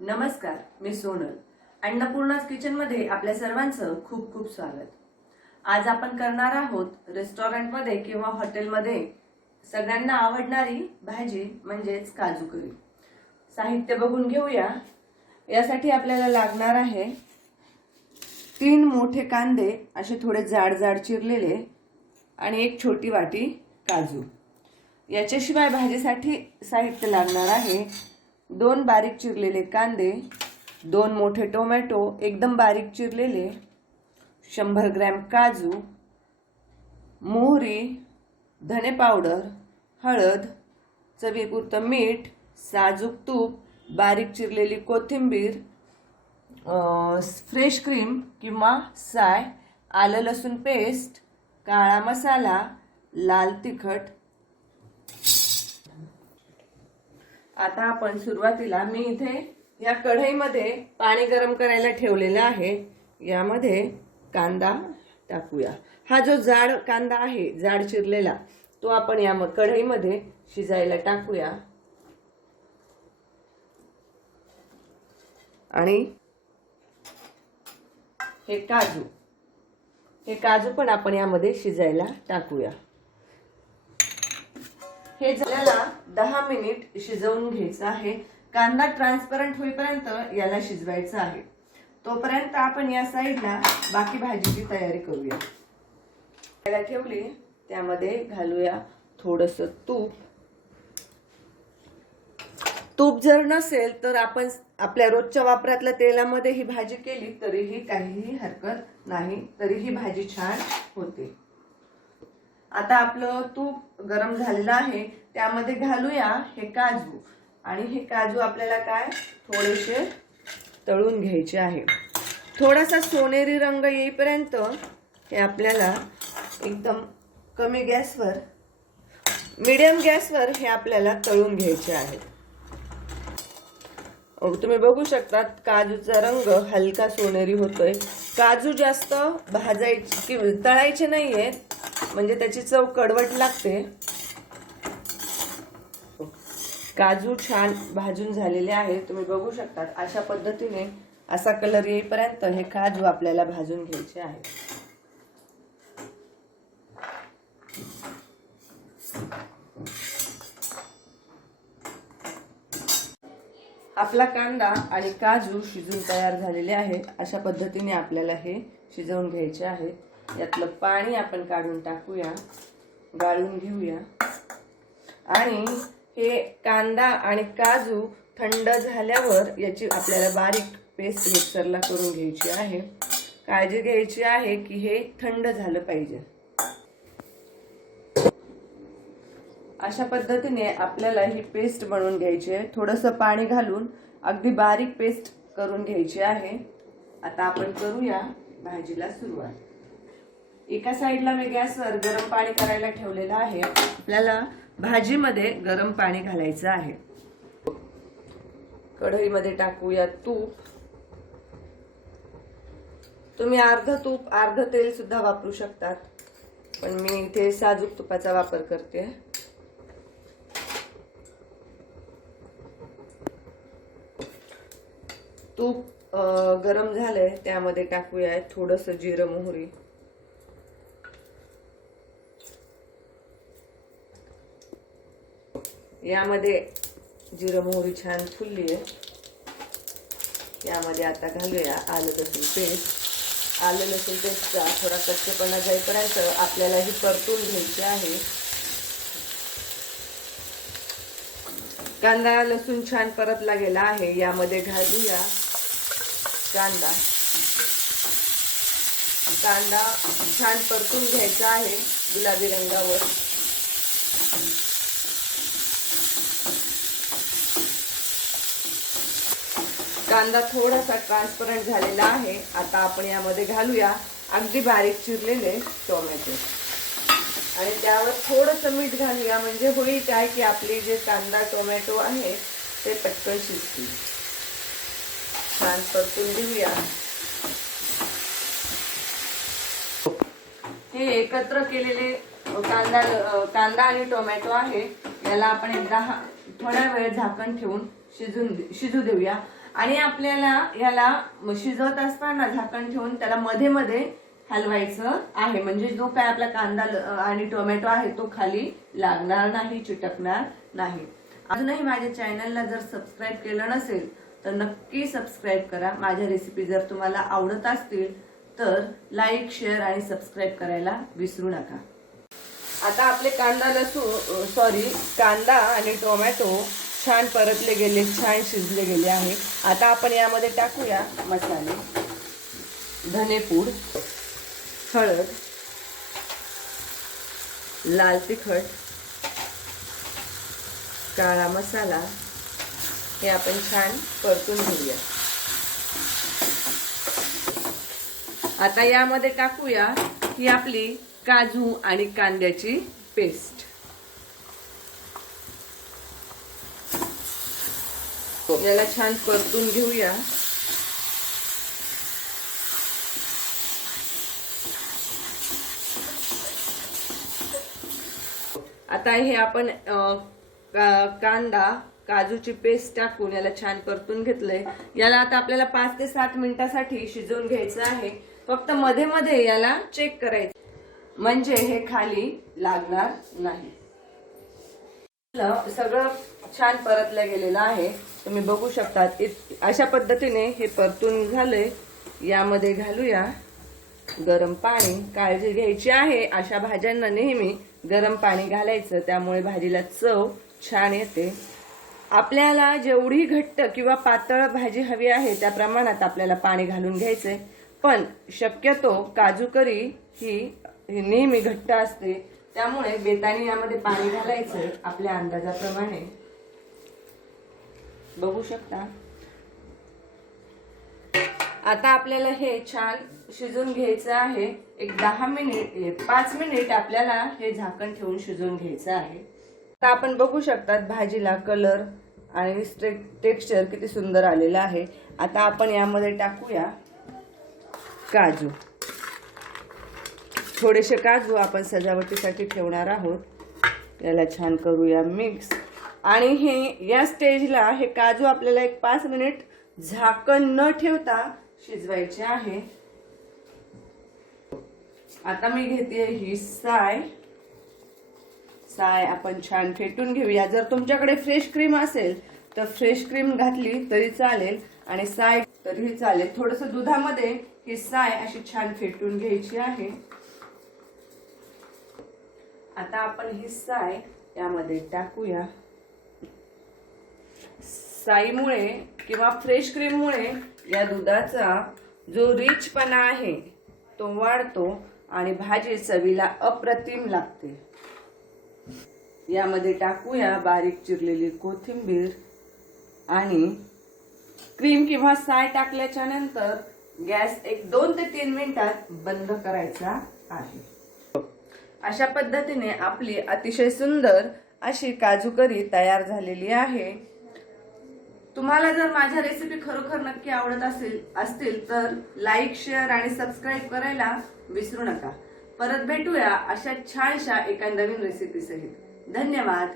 नमस्कार मी सोनल. अन्नपूर्णाज किचनमध्ये आपल्या सर्वांचं खूप खूप स्वागत. आज आपण करणार आहोत रेस्टॉरंटमध्ये किंवा हॉटेलमध्ये सगळ्यांना आवडणारी भाजी म्हणजेच काजू करी. साहित्य बघून घेऊया. यासाठी आपल्याला लागणार आहे तीन मोठे कांदे असे थोडे जाड जाड चिरलेले आणि एक छोटी वाटी काजू. याच्याशिवाय भाजीसाठी साहित्य लागणार आहे दोन बारीक चिरलेले कांदे दोन मोठे टोमॅटो एकदम बारीक चिरलेले शंभर ग्रॅम काजू मोहरी धने पावडर हळद चवीपुरतं मीठ साजूक तूप बारीक चिरलेली कोथिंबीर फ्रेश क्रीम किंवा साय आलं लसूण पेस्ट काळा मसाला लाल तिखट आता आपण सुरुवातीला मी इथे या कढईमध्ये पाणी गरम करायला ठेवलेलं आहे. यामध्ये कांदा टाकूया. हा जो जाड कांदा आहे जाड चिरलेला तो आपण या कढईमध्ये शिजायला टाकूया. आणि हे काजू. हे काजू पण आपण यामध्ये शिजायला टाकूया. हे झाल्याला दहा मिनिट शिजवून घ्यायचं आहे. कांदा ट्रान्सपरंट होईपर्यंत याला शिजवायचं आहे. तोपर्यंत आपण या साईडला बाकी भाजीची तयारी करूया. त्याला ठेवली त्यामध्ये घालूया थोडस तूप. तूप जर नसेल तर आपण आपल्या रोजच्या वापरातल्या तेलामध्ये ही भाजी केली तरीही काहीही हरकत नाही तरीही भाजी छान होते. आता आपलं तूप गरम झालेलं आहे त्यामध्ये घालूया हे काजू. आणि हे काजू आपल्याला काय? थोडेसे तळून घ्यायचे आहे. थोडासा सोनेरी रंग येईपर्यंत हे आपल्याला एकदम कमी गॅसवर मीडियम गॅसवर हे आपल्याला तळून घ्यायचे आहेत तुम्ही बघू शकता काजूचा रंग हलका सोनेरी होतोय. काजू जास्त भाजायचे किंवा तळायचे नाहीये म्हणजे त्याची चव कडवट लागते. काजू छान भाजून झालेले आहेत. तुम्ही बघू शकता अशा पद्धतीने असा कलर येईपर्यंत हे काजू आपल्याला भाजून घ्यायचे आहे आपला कांदा आणि काजू शिजून तयार झालेले आहेत. अशा पद्धतीने आपल्याला हे शिजवून घ्यायचे आहेत. यातलं पाणी आपण काढून टाकूया गाळून घेऊया. आणि हे कांदा आणि काजू थंड झाल्यावर याची आपल्याला बारीक पेस्ट मिक्सरला करून घ्यायची आहे. काळजी घ्यायची आहे की हे थंड झालं पाहिजे. अशा पद्धतीने आपल्याला ही पेस्ट बनवून घ्यायची आहे. थोडंसं पाणी घालून अगदी बारीक पेस्ट करून घ्यायची आहे. आता आपण करूया भाजीला सुरुवात. एका साईडला मी गॅसवर गरम पाणी करायला ठेवलेलं आहे. आपल्याला भाजीमध्ये गरम पाणी घालायचं आहे. कढईमध्ये टाकूया तूप. तुम्ही अर्ध तूप अर्ध तेल सुद्धा वापरू शकतात. पण मी इथे साजूक तुपाचा वापर करते. तूप गरम झालंय त्यामध्ये टाकूया थोडस जिरं मोहरी. यामध्ये जिरं मोहरी छान फुलली आहे. यामध्ये आता घालूया आलं लसूण पेस्ट. आलं लसूण पेस्टचा थोडा कच्चेपणा जाईपर्यंत आपल्याला ही परतून घ्यायची आहे. कांदा लसूण छान परतला गेला आहे. यामध्ये घालूया कांदा. कांदा छान परतून घ्यायचा आहे गुलाबी रंगावर. कांदा थोडासा ट्रान्सपरंट झालेला आहे. आता आपण यामध्ये घालूया अगदी बारीक चिरलेले टोमॅटो. आणि त्यावर थोडंसं मीठ घालूया म्हणजे होईल काय की आपले जे कांदा टोमॅटो आहे ते पटकन शिजतील. छान परतून घेऊया. हे एकत्र केलेले कांदा कांदा आणि टोमॅटो आहे. याला आपण एकदा थोड्या वेळ झाकण ठेवून शिजून शिजू देऊया. आणि आपल्याला याला शिजवत असताना झाकण ठेवून त्याला मध्ये मध्ये हलवायचं आहे. म्हणजे जो काय आपला कांदा ल- आणि टोमॅटो आहे तो खाली लागणार नाही चिटकणार नाही. अजूनही माझ्या चॅनलला जर सबस्क्राईब केलं नसेल तर नक्की सबस्क्राईब करा. माझ्या रेसिपी जर तुम्हाला आवडत असतील तर लाईक शेअर आणि सबस्क्राईब करायला विसरू नका. आता आपले कांदा लसूण सॉरी कांदा आणि टोमॅटो छान परतले गेले छान शिजले गेले आहे. आता आपण यामध्ये टाकूया मसाले. धनेपूड हळद लाल तिखट काळा मसाला. हे आपण छान परतून घेऊया. आता यामध्ये टाकूया ही आपली काजू आणि कांद्याची पेस्ट. याला छान परतून घेऊया. आता हे आपण कांदा काजूची पेस्ट टाकून याला छान परतून घेतलंय. याला आता आपल्याला पाच ते सात मिनिटासाठी शिजवून घ्यायचं आहे. फक्त मध्ये मध्ये याला चेक करायचं. म्हणजे हे खाली लागणार नाही. सगळं छान परतलं गेलेलं आहे. तुम्ही बघू शकतात. इत- अशा पद्धतीने हे परतून झालंय. यामध्ये घालूया गरम पाणी. काळजी घ्यायची आहे. अशा भाज्यांना नेहमी गरम पाणी घालायचं. त्यामुळे भाजीला चव छान येते. आपल्याला जेवढी घट्ट किंवा पातळ भाजी हवी आहे त्या प्रमाणात आपल्याला पाणी घालून घ्यायचंय. पण शक्यतो काजू करी ही नेहमी घट्ट असते. त्यामुळे बेताने यामध्ये पाणी घालायचं आपल्या अंदाजाप्रमाणे. बघू शकता. आता आपल्याला हे छान शिजून घ्यायचं आहे. एक दहा मिनिट पाच मिनिट आपल्याला हे झाकण ठेवून शिजून घ्यायचं आहे. आता आपण बघू शकतात भाजीला कलर आणि टेक्स्चर किती सुंदर आलेलं आहे. आता आपण यामध्ये टाकूया काजू. थोडेसे काजू आपण सजावटीसाठी ठेवणार आहोत. याला छान करूया मिक्स. आणि हे या स्टेजला हे काजू आपल्याला एक पाच मिनिट झाकण न ठेवता शिजवायचे आहे. आता मी घेते ही साय. साय आपण छान फेटून घेऊया. जर तुमच्याकडे फ्रेश क्रीम असेल तर फ्रेश क्रीम घातली तरी चालेल आणि साय तरीही चालेल. थोडस दुधामध्ये ही साय अशी छान फेटून घ्यायची आहे. आता आपण ही साय यामध्ये टाकूया. साईमुळे किंवा फ्रेश क्रीममुळे या दुधाचा जो रिचपणा आहे तो वाढतो आणि भाजी चवीला अप्रतिम लागते. यामध्ये टाकूया बारीक चिरलेली कोथिंबीर आणि क्रीम किंवा साय टाकल्याच्या नंतर गॅस एक दोन ते तीन मिनिटात बंद करायचा आहे. अशा पद्धतीने आपली अतिशय सुंदर अशी काजू करी तयार झालेली आहे. तुम्हाला जर माझ्या रेसिपी खरोखर नक्की आवडत असेल असतील तर लाईक शेअर आणि सबस्क्राईब करायला विसरू नका. परत भेटूया अशा छानशा एका नवीन रेसिपी सहित. धन्यवाद.